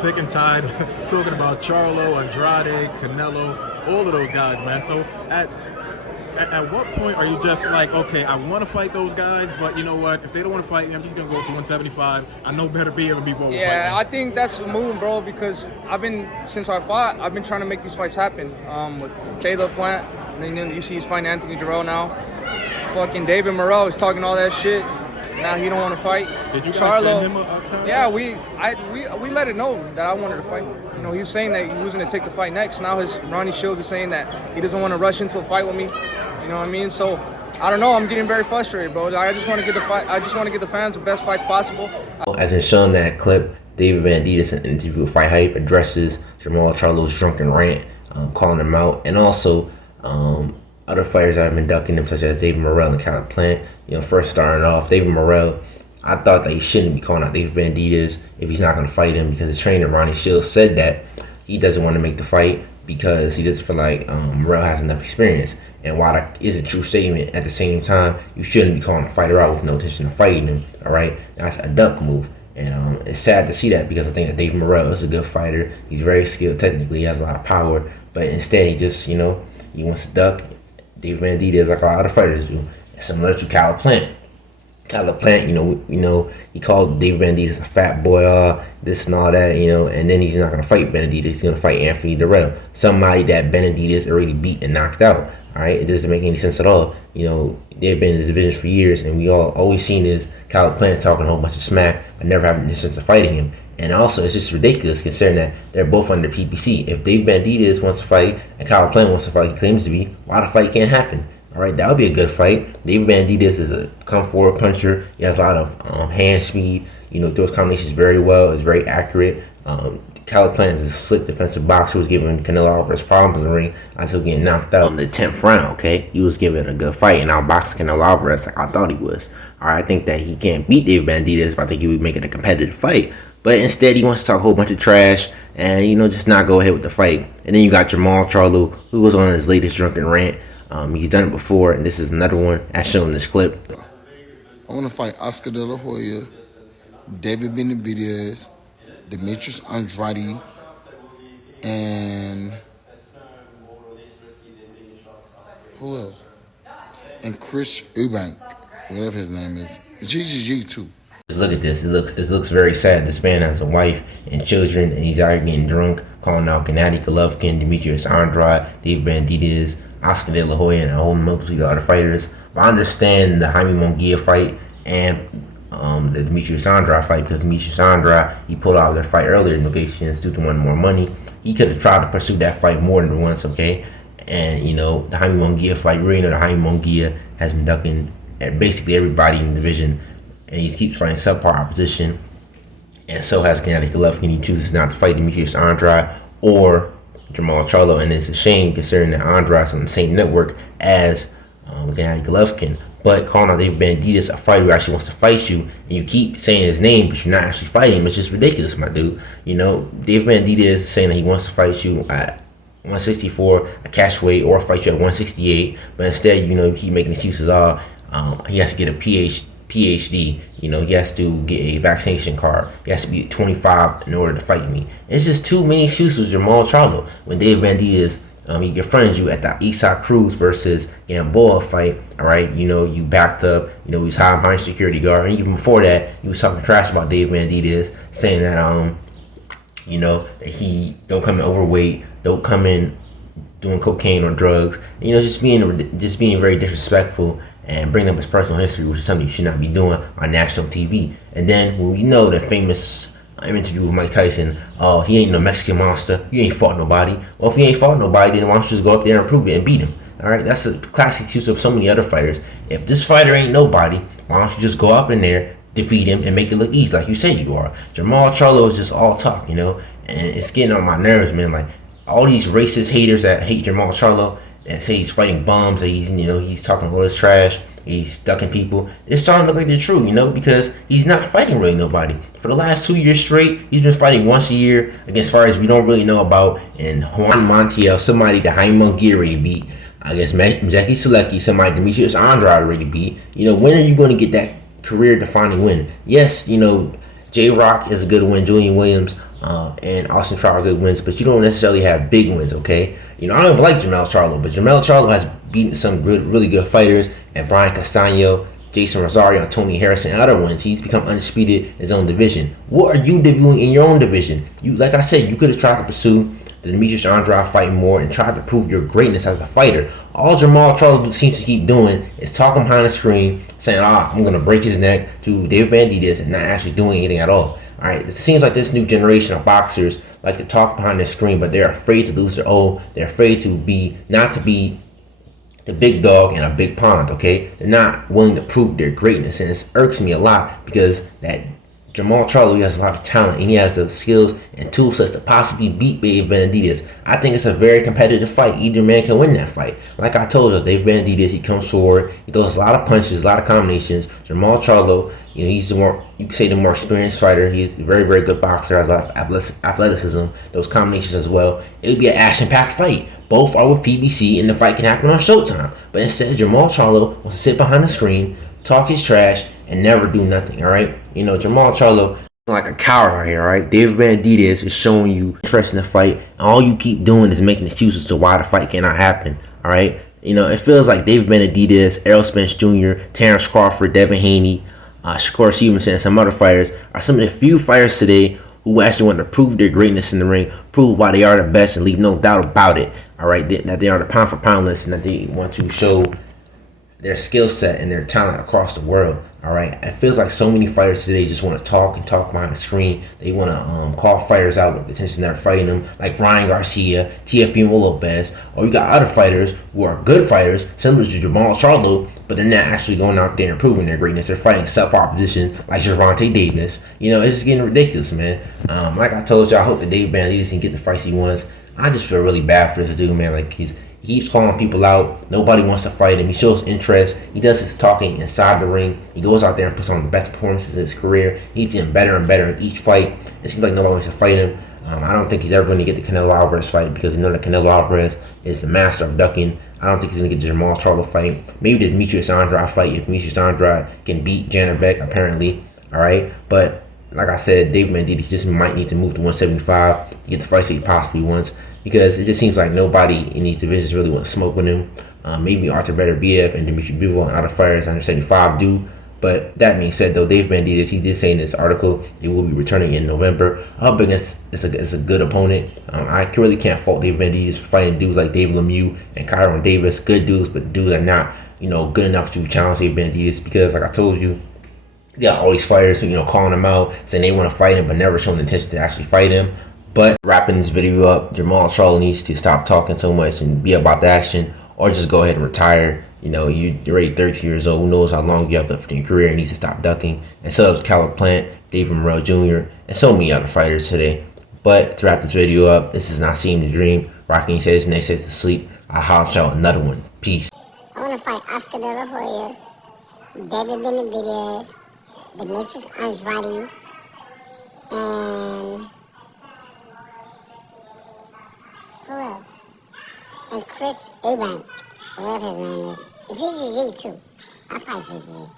sick and tired talking about Charlo, Andrade, Canelo, all of those guys, man. So at what point are you just like, okay, I want to fight those guys, but you know what? If they don't want to fight me, I'm just gonna go up to 175. I know better be able to be both. Yeah, I think that's the move, bro. Because since I fought, I've been trying to make these fights happen. With Caleb Plant, and then you see he's fighting Anthony Jermall now. Fucking David Morell is talking all that shit. Now he don't want to fight. Did you guys Charlo, send him a yeah, we let it know that I wanted to fight. You know, he was saying that he was going to take the fight next. Now Ronnie Shields is saying that he doesn't want to rush into a fight with me. You know what I mean? So I don't know. I'm getting very frustrated, bro. I just want to get the fight. I just want to get the fans the best fights possible. As in shown that clip, David Benavidez in an interview with Fight Hype addresses Jermall Charlo's drunken rant, calling him out, and also other fighters that have been ducking him, such as David Morell and Caleb Plant. You know, first starting off, David Morell, I thought that he shouldn't be calling out David Benavidez if he's not going to fight him, because his trainer, Ronnie Shields, said that he doesn't want to make the fight because he doesn't feel like Morell has enough experience. And while that is a true statement, at the same time, you shouldn't be calling a fighter out with no intention of fighting him, all right? That's a duck move. And it's sad to see that, because I think that David Morell is a good fighter. He's very skilled technically. He has a lot of power. But instead, he just, he wants to duck David Benavidez like a lot of fighters do. Similar to Caleb Plant. Caleb Plant, he called David Benavidez a fat boy, this and all that, and then he's not going to fight Benavidez. He's going to fight Anthony Dirrell, somebody that Benavidez already beat and knocked out. All right, it doesn't make any sense at all. They've been in this division for years, and we all always seen is Caleb Plant talking a whole bunch of smack, but never having the sense of fighting him. And also, it's just ridiculous considering that they're both under PPC. If David Benavidez wants to fight and Caleb Plant wants to fight, he claims to be, why the fight can't happen? All right, that would be a good fight. David Benavidez is a come forward puncher. He has a lot of hand speed. Throws combinations very well. Is very accurate. Caleb Plant is a slick defensive boxer who was giving Canelo Alvarez problems in the ring until getting knocked out in the 10th round, okay? He was giving a good fight and outboxing Canelo Alvarez like I thought he was. All right, I think that he can't beat David Benavidez, but I think he would make it a competitive fight. But instead, he wants to talk a whole bunch of trash and, just not go ahead with the fight. And then you got Jermall Charlo, who was on his latest drunken rant. He's done it before, and this is another one as shown in this clip. I want to fight Oscar De La Hoya, David Benavidez, Demetrius Andrade, and who else? And Chris Eubank, whatever his name is. GGG too. Just look at this. It looks very sad. This man has a wife and children, and he's out getting drunk, calling out Gennady Golovkin, Demetrius Andrade, David Benavidez, Oscar De La Hoya, and a whole multitude of other fighters. But I understand the Jaime Munguia fight and the Demetrius Andrade fight, because Demetrius Andrade, he pulled out their fight earlier in negotiations due to wanting more money. He could have tried to pursue that fight more than once, okay? And, the Jaime Munguia fight, really know that Jaime Munguia has been ducking at basically everybody in the division, and he keeps fighting subpar opposition. And so has Gennady Golovkin. He chooses not to fight Demetrius Andrade or Jermall Charlo, and it's a shame considering that Andrade's on the same network as Gennady Golovkin. But calling out David Benavidez, a fighter who actually wants to fight you, and you keep saying his name, but you're not actually fighting him, it's just ridiculous, my dude. David Benavidez is saying that he wants to fight you at 164, a cash weight, or fight you at 168, but instead, you keep making excuses. He has to get a PhD, he has to get a vaccination card, he has to be 25 in order to fight me. It's just too many excuses with Jermall Charlo. When David Benavidez, he confronted you at the Isaac Cruz versus Gamboa fight, all right, you backed up, he was hiding behind security guard, and even before that, he was talking trash about David Benavidez, saying that, that he don't come in overweight, don't come in doing cocaine or drugs, just being very disrespectful and bringing up his personal history, which is something you should not be doing on national TV. And then when we know the famous interview with Mike Tyson, he ain't no Mexican monster, you ain't fought nobody. Well, if you ain't fought nobody, then why don't you just go up there and prove it and beat him? All right, that's a classic excuse of so many other fighters. If this fighter ain't nobody, why don't you just go up in there, defeat him, and make it look easy like you say you are? Jermall Charlo is just all talk, and it's getting on my nerves, man. Like, all these racist haters that hate Jermall Charlo, that say he's fighting bums, that he's talking all this trash, he's ducking people. It's starting to look like they're true, because he's not fighting really nobody. For the last 2 years straight, he's been fighting once a year against fighters we don't really know about, and Juan Montiel, somebody that Jaime Munguia already beat, against Jackie Selecki, somebody Demetrius Andrade already beat. When are you going to get that career-defining win? Yes, J-Rock is a good win, Julian Williams, and Austin Charlo good wins, but you don't necessarily have big wins, okay? I don't even like Jermall Charlo, but Jermall Charlo has beaten some really good fighters, and Brian Castano, Jason Rosario, and Tony Harrison, and other ones. He's become undisputed in his own division. What are you debuting in your own division? Like I said, you could have tried to pursue the Demetrius Andrade fight more and tried to prove your greatness as a fighter. All Jermall Charlo seems to keep doing is talking behind the screen, saying, I'm going to break his neck to David Benavidez, and not actually doing anything at all. All right, it seems like this new generation of boxers like to talk behind the screen, but they're afraid to lose their O. They're afraid not to be the big dog in a big pond, okay? They're not willing to prove their greatness, and it irks me a lot because that Jermall Charlo, he has a lot of talent, and he has the skills and tool sets to possibly beat David Benavidez. I think it's a very competitive fight. Either man can win that fight. Like I told you, David Benavidez, he comes forward, he throws a lot of punches, a lot of combinations. Jermall Charlo, he's the more, you can say, the more experienced fighter. He's a very, very good boxer, has a lot of athleticism, those combinations as well. It would be an action-packed fight. Both are with PBC, and the fight can happen on Showtime. But instead, Jermall Charlo wants to sit behind the screen, talk his trash, and never do nothing, all right? Jermall Charlo is like a coward out here, all right? David Benavidez is showing you interest in the fight, and all you keep doing is making excuses to why the fight cannot happen, all right? It feels like David Benavidez, Errol Spence Jr., Terrence Crawford, Devin Haney, Shakur Stevenson, and some other fighters are some of the few fighters today who actually want to prove their greatness in the ring, prove why they are the best, and leave no doubt about it, all right? That they are the pound-for-pound list, and that they want to show their skill set and their talent across the world. All right, it feels like so many fighters today just want to talk behind the screen. They want to call fighters out with the intention they're fighting them, like Ryan Garcia, Teofimo Lopez, or you got other fighters who are good fighters, similar to Jermall Charlo, but they're not actually going out there and proving their greatness. They're fighting subpar position like Gervonta Davis. It's just getting ridiculous, man. Like I told you, I hope that David Benavidez can get the fights he wants. I just feel really bad for this dude, man. Like he keeps calling people out. Nobody wants to fight him. He shows interest. He does his talking inside the ring. He goes out there and puts on the best performances in his career. He's getting better and better in each fight. It seems like nobody wants to fight him. I don't think he's ever going to get the Canelo Alvarez fight because that Canelo Alvarez is the master of ducking. I don't think he's going to get the Jermall Charlo fight. Maybe the Demetrius Andrade fight if Demetrius Andrade can beat Janabek, apparently. All right, but like I said, David Benavidez just might need to move to 175 to get the fights that he possibly wants, because it just seems like nobody in these divisions really want to smoke with him. Maybe Artur Beterbiev and Dimitri Bivol and other fighters under 75 do. But that being said, though, David Benavidez, he did say in this article he will be returning in November. Up against it's a good opponent. I really can't fault David Benavidez for fighting dudes like David Lemieux and Kyron Davis. Good dudes, but dudes are not good enough to challenge David Benavidez, because, like I told you, you got all these fighters who calling him out, saying they want to fight him, but never showing the intention to actually fight him. But wrapping this video up, Jermall Charlo needs to stop talking so much and be about the action, or just go ahead and retire. You're already 30 years old. Who knows how long you have left in your career? You need to stop ducking. And so does Caleb Plant, David Morell Jr., and so many other fighters today. But to wrap this video up, this is Not Seeing the Dream. Rocking says next says to sleep. I'll house out another one. Peace. I want to fight Oscar De La Hoya, David Benavidez, Demetrius Andrade, and who else? And Chris Eubank, whatever his name is. GGG too. I fight GGG.